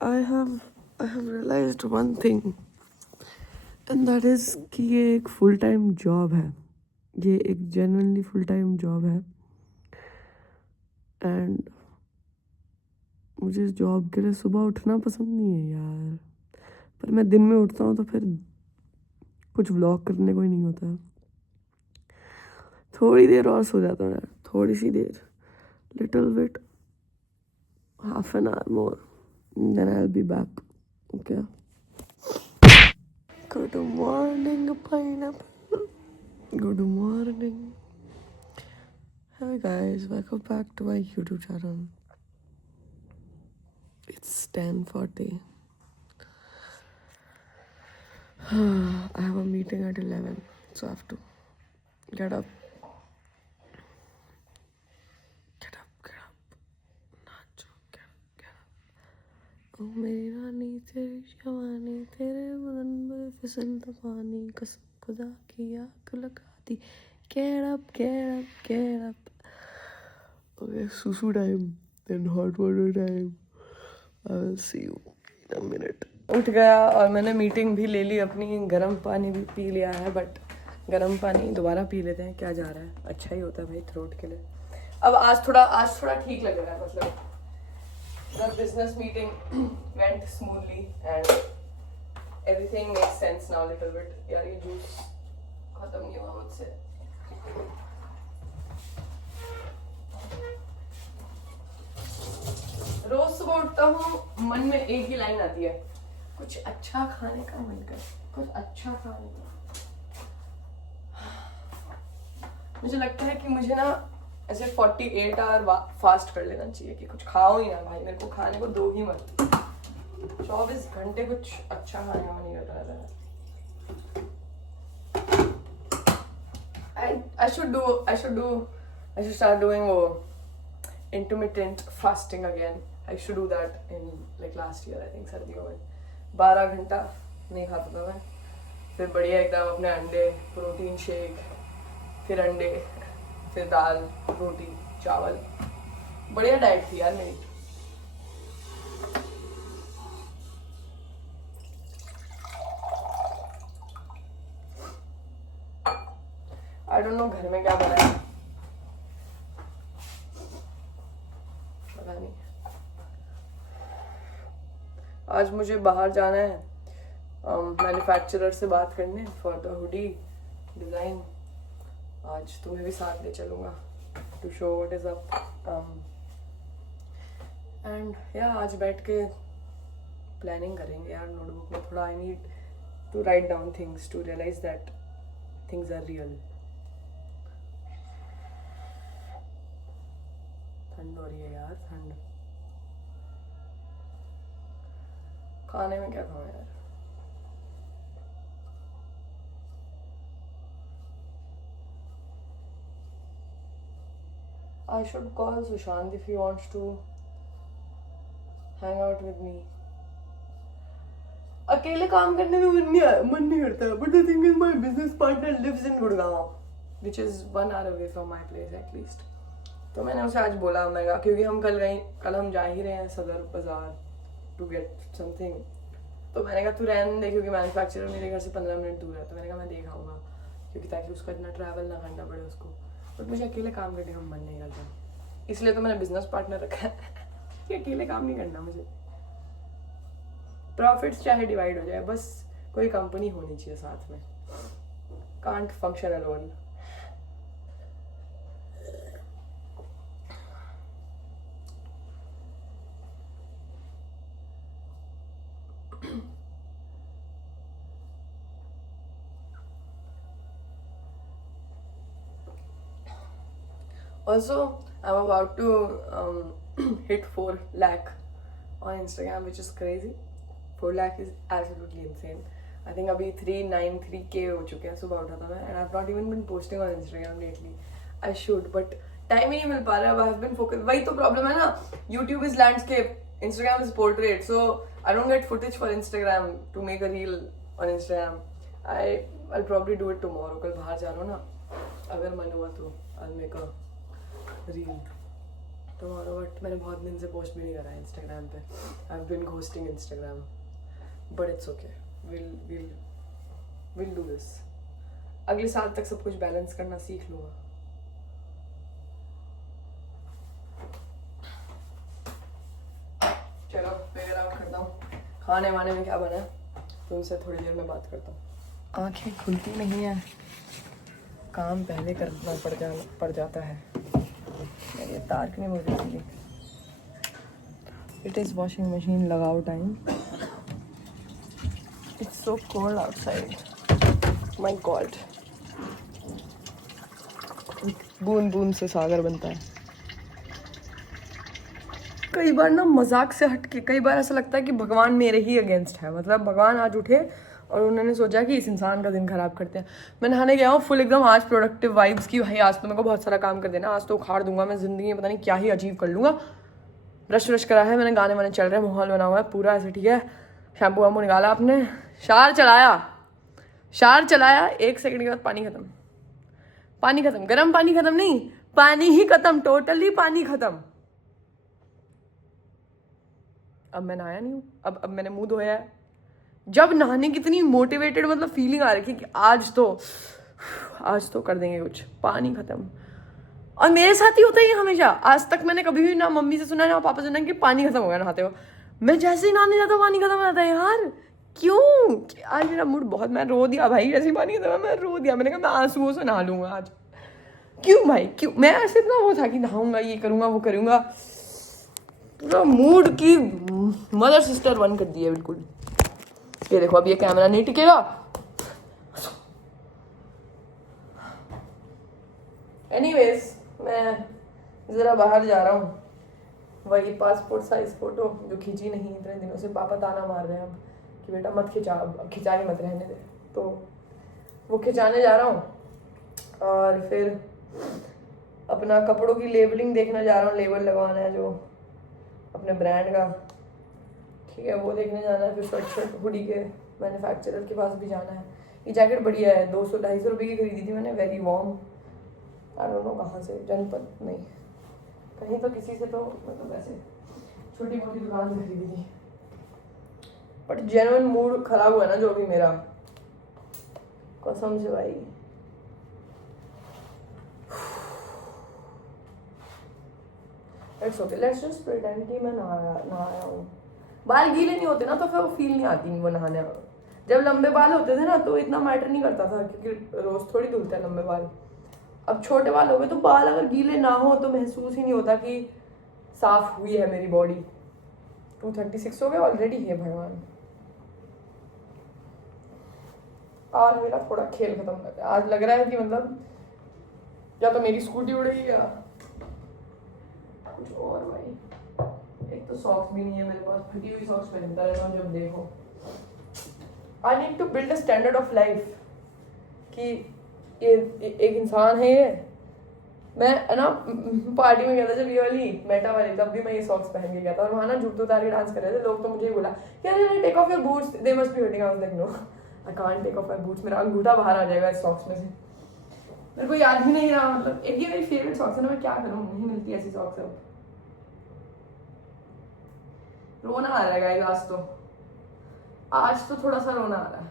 I have realized one thing, and that is कि ये एक फुल टाइम जॉब है. ये एक genuinely फुल टाइम जॉब है. एंड मुझे इस जॉब के लिए सुबह उठना पसंद नहीं है यार. पर मैं दिन में उठता हूँ तो फिर कुछ व्लॉग करने को ही नहीं होता है. थोड़ी देर और सो जाता हूँ यार, थोड़ी सी देर, little bit, half an hour more, then I'll be back. Okay. Good morning, pineapple. Good morning. Hi guys, welcome back to my YouTube channel. It's 10:40. I have a meeting at 11, so I have to get up. Get up. Nacho, get up. ओ मेरी रानी तेरी जवानी, तेरे बदन में फिसलता पानी, कसम खुदा की आग लगा दी. Get up. Okay, susu time, then hot water time. I will see you in a minute. उठ गया और मैंने मीटिंग भी ले ली अपनी. गर्म पानी भी पी लिया है, बट गर्म पानी दोबारा पी लेते हैं, क्या जा रहा है, अच्छा ही होता है भाई थ्रोट के लिए. अब आज थोड़ा ठीक लग रहा है. मतलब the business meeting went smoothly and everything makes sense now a little bit. यार ये जूस खत्म नहीं हुआ मुझसे. रोज सुबह उठता हूँ, मन में एक ही लाइन आती है, कुछ अच्छा खाने का मन कर, कुछ अच्छा खाने का. मुझे लगता है कि मुझे ना ऐसे 48 आवर फास्ट कर लेना चाहिए कि कुछ खाओ ही ना भाई, मेरे को खाने को दो ही मत. 24 घंटे कुछ अच्छा खाने का मन नहीं करता है. I should start doing वो intermittent fasting again. I should do that in like last year I think. सर्दियों में 12 घंटा नहीं खाता था मैं. फिर बढ़िया एकदम अपने अंडे, प्रोटीन शेक, फिर अंडे, फिर दाल, रोटी, चावल. बढ़िया डाइट थी यार मेरी. I don't know घर में क्या बना है, पता नहीं. आज मुझे बाहर जाना है मैन्युफैक्चरर से बात करने फॉर द हुडी डिज़ाइन. आज तुम्हें भी साथ ले चलूँगा to show what is up. And या आज बैठ के प्लानिंग करेंगे यार नोटबुक में थोड़ा. I need to write down things to realize that things are real. ठंड हो रही है यार, ठंड. खाने में क्या खाऊं यार. I should call Sushant if he wants to hang out with me. अकेले काम करने में मन नहीं करता. But the thing is my business partner lives in Gurgaon, which is 1 hour away from my place at least. तो मैंने उसे आज बोला, मैं क्योंकि हम कल हम जा ही रहे हैं सदर बाजार टू गेट समथिंग. तो मैंने कहा तू रहने दे, क्योंकि मैन्युफैक्चरर मेरे घर से 15 मिनट दूर है. तो मैंने कहा मैं देख आऊँगा, क्योंकि ताकि उसको इतना ट्रैवल ना करना पड़े उसको. बट मुझे अकेले काम करने का मन नहीं करता, इसलिए तो मैंने बिजनेस पार्टनर रखा है. कि अकेले काम नहीं करना मुझे. प्रॉफिट्स चाहे डिवाइड हो जाए, बस कोई कंपनी होनी चाहिए साथ में. Can't function alone. Also, I'm about to hit 4 lakh on Instagram, which is crazy. 4 lakh is absolutely insane. I think अभी 393k हो चुके हैं. सुबह उठा था मैं, and I've not even been posting on Instagram lately. I should, but time ही नहीं मिल पा रहा है. I have been focused. वही तो प्रॉब्लम है ना. YouTube is landscape, Instagram is portrait, so I don't get footage for Instagram to make a reel on Instagram. I'll probably do it tomorrow. कल बाहर जा रहा हूँ ना, अगर मन हुआ तो I'll make a reel. Tomorrow, but मैंने बहुत दिन से पोस्ट भी नहीं करा है इंस्टाग्राम पे. I have been ghosting Instagram, but it's okay. Will do this. अगले साल तक सब कुछ बैलेंस करना सीख लूँगा. चलो फिगर आउट करता हूँ खाने वाने में क्या बना है, तुमसे थोड़ी देर में बात करता हूँ. आंखें खुलती नहीं है, काम पहले करना पड़ जाता है. ये तार क्यों नहीं हो रही? इट इज़ वॉशिंग मशीन लगाओ time. It's so cold outside. My God. बूंद बूंद से सागर बनता है. कई बार ना मजाक से हटके कई बार ऐसा लगता है कि भगवान मेरे ही अगेंस्ट है. मतलब भगवान आज उठे और उन्होंने सोचा कि इस इंसान का दिन खराब करते हैं. मैं नहाने गया हूँ फुल एकदम आज प्रोडक्टिव वाइब्स की. भाई आज तो मेरे को बहुत सारा काम कर देना, आज तो उखाड़ दूंगा मैं ज़िंदगी में, पता नहीं क्या ही अचीव कर लूँगा. ब्रश व्रश करा है मैंने, गाने वाने चल रहे हैं, माहौल बना हुआ है पूरा ऐसे. ठीक है, शैम्पू वाम्पू निकाला आपने, शार चलाया 1 सेकंड के बाद पानी खत्म. गर्म पानी खत्म नहीं, पानी ही खत्म, टोटली पानी खत्म. अब मैं नहाया नहीं हूँ. अब मैंने मुंह धोया है. जब नहाने की इतनी मोटिवेटेड मतलब फीलिंग आ रही है कि आज तो कर देंगे कुछ. पानी खत्म. और मेरे साथ ही होता है ये हमेशा. आज तक मैंने कभी भी ना मम्मी से सुना ना पापा से सुना कि पानी खत्म हो गया नहाते हो. मैं जैसे ही नहाने जाता हूँ पानी खत्म हो जाता है. यार क्यों? आज मेरा मूड बहुत, मैं रो दिया भाई. जैसे ही पानी खत्म, मैं रो दिया. मैंने कहा मैं आंसुओं से नहा लूंगा आज. क्यों भाई क्यों? मैं ऐसे इतना वो था कि नहाऊंगा, ये करूंगा वो करूंगा. पूरा मूड की मदर सिस्टर बन कर दी है बिल्कुल. ये देखो अब ये कैमरा नहीं टिकेगा. एनीवेज मैं ज़रा बाहर जा रहा हूँ. वही पासपोर्ट साइज फोटो जो खींची नहीं इतने दिनों से. पापा ताना मार रहे हैं अब कि बेटा मत खिंचा, अब खिंचा ही मत, रहने दे. तो वो खिंचाने जा रहा हूँ. और फिर अपना कपड़ों की लेबलिंग देखने जा रहा हूँ. लेबल लगवाना है जो अपने ब्रांड का. ठीक है, वो देखने जाना है. फिर स्वेटशर्ट हुडी के मैन्युफैक्चरर के पास भी जाना है. ये जैकेट बढ़िया है, 200-250 रुपये की खरीदी थी मैंने. Very warm. I don't know कहाँ से, जनपद नहीं, कहीं तो किसी से, तो मतलब ऐसे छोटी मोटी दुकान से खरीदी थी. बट जेन्युइन मूड खराब हुआ ना जो भी मेरा, कसम से भाई. It's okay, let's just pretend कि मैं नहाया हूँ. बाल गीले नहीं होते ना तो फिर वो फील नहीं आती नहीं वो नहाने. जब लंबे बाल होते थे ना तो इतना मैटर नहीं करता था क्योंकि रोज थोड़ी धुलते हैं लंबे बाल. अब छोटे बाल हो गए तो बाल अगर गीले ना हो तो महसूस ही नहीं होता कि साफ हुई है मेरी बॉडी. 2:36 हो गए ऑलरेडी है भगवान. आज मेरा थोड़ा खेल खत्म कर दिया. आज लग रहा है कि मतलब या तो मेरी स्कूटी उड़ेगी या कुछ और. भाई एक तो सॉक्स भी नहीं है मेरे पास, फटी हुई सॉक्स पहनता रहता हूँ जब देखो. I need to build a standard of life कि ये एक इंसान है. ये मैं ना पार्टी में गया था जब ये वाली मेटा वाली, तब भी मैं ये सॉक्स पहन के गया था. और वहाँ ना जूते उतार के डांस कर रहे थे लोग. तो मुझे बोला यार take off your boots, they must be hurting. I was like no, I can't take off my boots. मेरा अंगूठा बाहर आ जाएगा इस सॉक्स में से. मेरे को याद ही नहीं रहा. मतलब एक ये मेरी फेवरेट सॉक्स है ना, मैं क्या करूँ, नहीं मिलती ऐसी सॉक्स अब. रोना आ रहा है गाइस. आज तो थोड़ा सा रोना आ रहा है.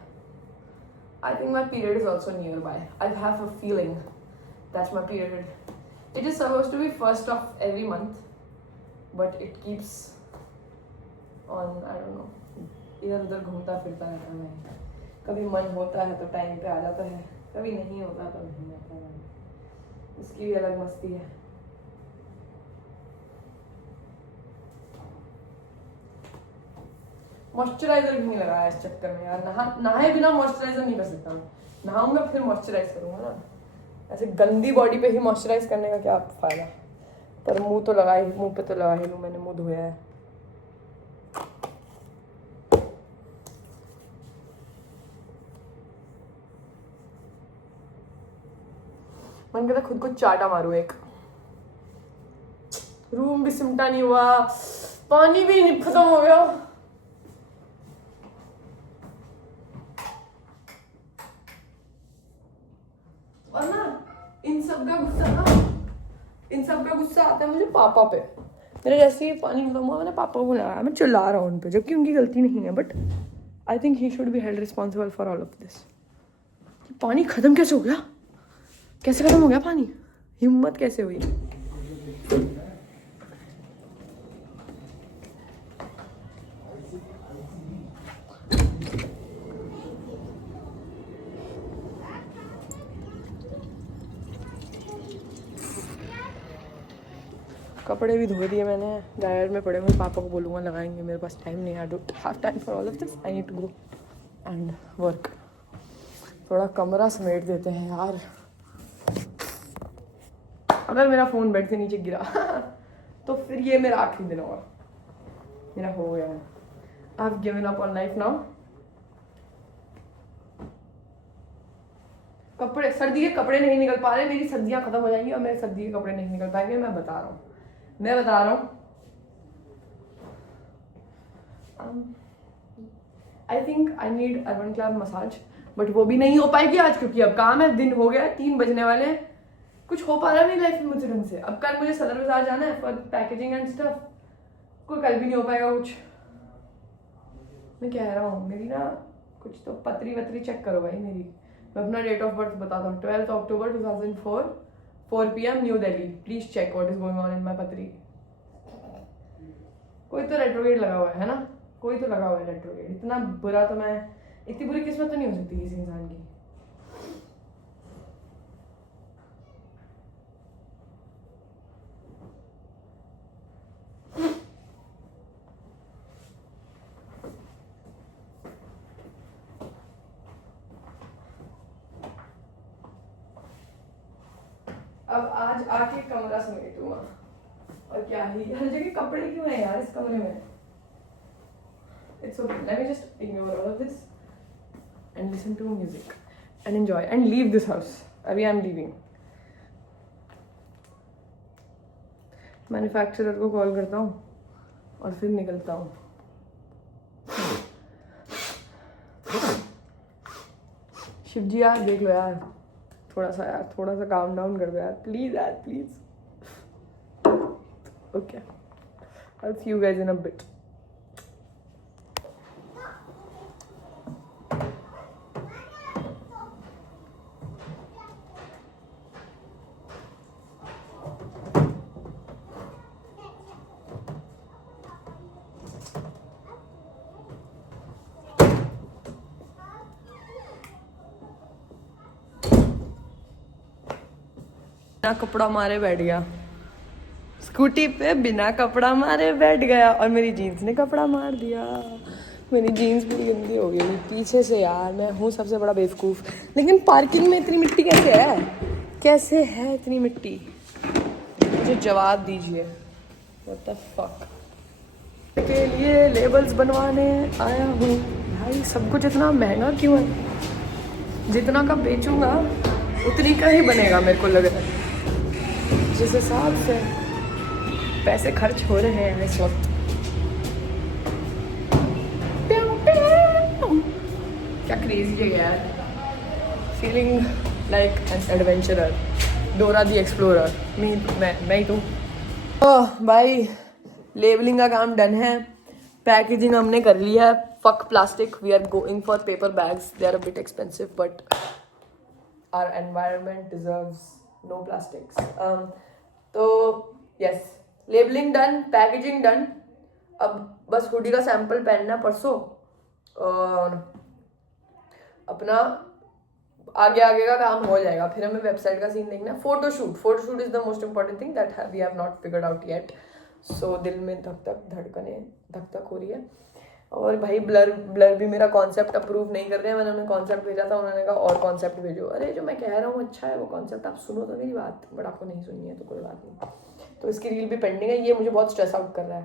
I think my period is also nearby. I have a feeling that's my period. It is supposed to be first of every month, but it keeps on, I don't know, इधर उधर घूमता फिरता रहता है. कभी मन होता है तो टाइम पे आ जाता है, कभी नहीं होता तो नहीं आता है. उसकी भी अलग मस्ती है. मॉइस्चराइजर भी नहीं लगाया इस चक्कर में यार. नहाए बिना मॉइस्चराइजर नहीं कर सकता. नहाऊंगा फिर मॉइस्चराइज करूंगा ना. ऐसे गंदी बॉडी पे ही मॉइस्चराइज करने का क्या फायदा. पर मुंह तो लगा ही, मुंह पे तो लगा ही लूँ. मैंने मुंह धोया है. मन कहता खुद को चाटा मारूं एक. रूम भी सिमटा नहीं हुआ, पानी भी खत्म हो गया. और ना इन सब का गुस्सा आता है मुझे पापा पे। मेरे जैसे ही पानी खत्म हुआ मैंने पापा को लगाया, मैं चिल्ला रहा हूँ उन पर, जबकि उनकी गलती नहीं है, but I think he should be held responsible for all of this. पानी खत्म कैसे हो गया? कैसे खत्म हो गया पानी? हिम्मत कैसे हुई? कपड़े भी धो दिए मैंने, ड्रायर में पड़े हुए, पापा को बोलूँगा लगाएंगे, मेरे पास टाइम नहीं है, I don't have time for all of this, I need to go and work. थोड़ा कमरा समेट देते हैं यार। अगर मेरा फ़ोन बेड से नीचे गिरा तो फिर ये मेरा आखिरी दिन होगा, मेरा हो गया है। I have given up on life now. कपड़े, सर्दी के कपड़े नहीं निकल पा रहे, मेरी सर्दियाँ खत्म हो जाएंगी और मेरे सर्दी के कपड़े नहीं निकल पाएंगे, मैं बता रहा हूँ, मैं बता रहा हूँ। I think I need urban club massage, but वो भी नहीं हो पाएगी आज, क्योंकि अब काम है, दिन हो गया, 3 बजने वाले हैं, कुछ हो पा रहा नहीं लाइफ में मुझे ढंग से। अब कल मुझे सदर बाजार जाना है फॉर पैकेजिंग एंड स्टफ, कोई कल भी नहीं हो पाएगा कुछ। मैं कह रहा हूँ मेरी ना कुछ तो पतरी वतरी चेक करो भाई मेरी। मैं अपना डेट ऑफ बर्थ बताता हूँ, 12 October 2004, 4 PM new Delhi. Please check what is going on in my पतरी। कोई तो रेट्रोगेट लगा हुआ है ना, कोई तो लगा हुआ है रेट्रोगेट। इतना बुरा तो मैं, इतनी बुरी किस्मत तो नहीं हो सकती किसी इंसान की। अब आज आके कमरा समेटूंगा, और क्या ही हर जगह कपड़े क्यों है यार इस कमरे में। It's okay. Let me just ignore all of this and listen to music and enjoy and leave this house. अभी I'm leaving. मैन्युफैक्चरर को कॉल करता हूँ और फिर निकलता हूँ। शिव जी यार देख लो यार, थोड़ा सा काम डाउन कर दो यार, प्लीज यार, please. Okay, I'll see you guys in a bit. बिना कपड़ा मारे बैठ गया स्कूटी पे, बिना कपड़ा मारे बैठ गया, और मेरी जीन्स ने कपड़ा मार दिया। मेरी जीन्स बड़ी गंदी हो गई पीछे से यार। मैं हूँ सबसे बड़ा बेवकूफ़, लेकिन पार्किंग में इतनी मिट्टी कैसे है? कैसे है इतनी मिट्टी? मुझे जवाब दीजिए। What the fuck. के लिए लेबल्स बनवाने आया हूँ भाई। सब कुछ इतना महंगा क्यों है? जितना का बेचूंगा उतनी का ही बनेगा, मेरे को लग रहा है। जिस हिसाब से पैसे खर्च हो रहे हैं इस वक्त, क्या क्रेजी है यार। फीलिंग लाइक एन एडवेंचरर, डोरा दी एक्सप्लोरर। मैं ही तो भाई। लेबलिंग का काम डन है, पैकेजिंग हमने कर लिया है। Fuck plastic, we are going for paper bags. They are a bit expensive but our environment deserves no plastics. तो yes, labelling done, packaging done. अब बस हुडी का सैंपल पहनना परसों, और अपना आगे का काम हो जाएगा। फिर हमें वेबसाइट का सीन देखना है। Photoshoot is the most important thing that we have not figured out yet. So दिल में धक हो रही है। और भाई ब्लर भी मेरा कॉन्सेप्ट अप्रूव नहीं कर रहे हैं। मैंने उन्हें कॉन्सेप्ट भेजा था, उन्होंने कहा और कॉन्सेप्ट भेजो। अरे जो मैं कह रहा हूँ अच्छा है वो कॉन्सेप्ट, आप सुनो तो मेरी बात, बट आपको नहीं सुननी है तो कोई बात नहीं। तो इसकी रील भी पेंडिंग है, ये मुझे बहुत स्ट्रेस आउट कर रहा है।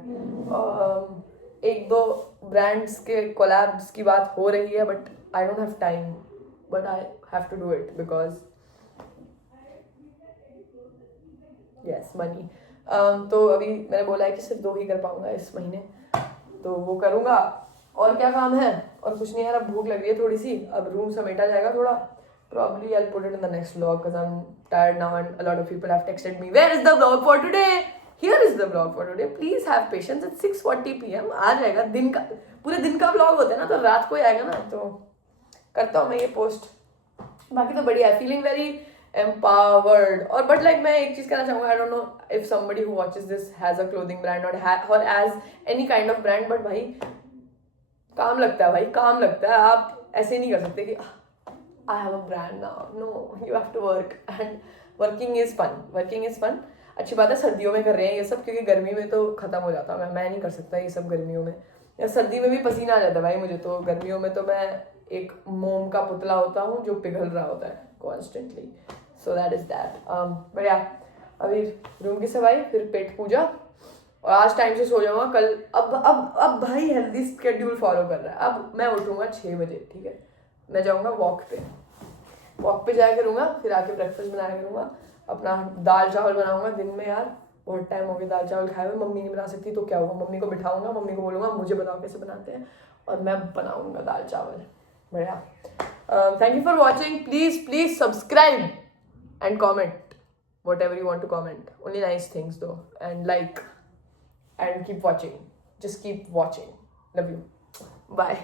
1-2 ब्रांड्स के कोलैब्स की बात हो रही है, but I don't have time, but I have to do it because yes money. तो अभी मैंने बोला है कि सिर्फ 2 ही कर पाऊंगा इस महीने, तो वो करूँगा। और क्या काम है? और कुछ नहीं यार, अब भूख लग रही है थोड़ी सी। अब रूम समेटा जाएगा थोड़ा, Probably I'll put it in the next vlog because I'm tired now and a lot of people have texted me, where is the vlog for today? Here is the vlog for today. Please have patience. It's 6:40 PM. आ जाएगा दिन का, पूरे दिन का vlog होता है ना, तो रात को ही आएगा ना, तो करता हूँ मैं ये पोस्ट. बाकी तो बढ़िया है, फीलिंग वेरी empowered. और बट लाइक मैं एक चीज कहना चाहूँगा, I don't know if somebody who watches this has a clothing brand or has any kind of brand, but भाई काम लगता है, भाई काम लगता है. आप ऐसे नहीं कर सकते कि I have a brand now. No, you have to work and working is fun. Working is fun. अच्छी बात है सर्दियों में कर रहे हैं ये सब, क्योंकि गर्मी में तो खत्म हो जाता है. मैं नहीं कर सकता ये सब गर्मियों में. या सर्दी में भी पसीना आ जाता है भाई मुझे, तो गर्मियों में तो मैं एक मोम का पुतला होता हूँ जो पिघल रहा होता है constantly. So that is that. बढ़िया. अभी रूम की सफाई, फिर पेट पूजा, और आज टाइम से सो जाऊंगा कल. अब भाई हेल्दी स्केड्यूल फॉलो कर रहा है. अब मैं उठूंगा 6 बजे, ठीक है. मैं जाऊंगा वॉक पे जाया करूंगा, फिर आके ब्रेकफास्ट बनाया करूंगा, अपना दाल चावल बनाऊंगा दिन में. यार बहुत टाइम हो गया दाल चावल खाए हुए. मम्मी नहीं बना सकती तो क्या हुआ, मम्मी को बिठाऊंगा, मम्मी को बोलूंगा मुझे बताओ कैसे बनाते हैं, और मैं बनाऊंगा दाल चावल. बढ़िया. Thank you for watching. Please subscribe and comment whatever you want to comment. Only nice things though, and like and keep watching. Just keep watching. Love you. Bye.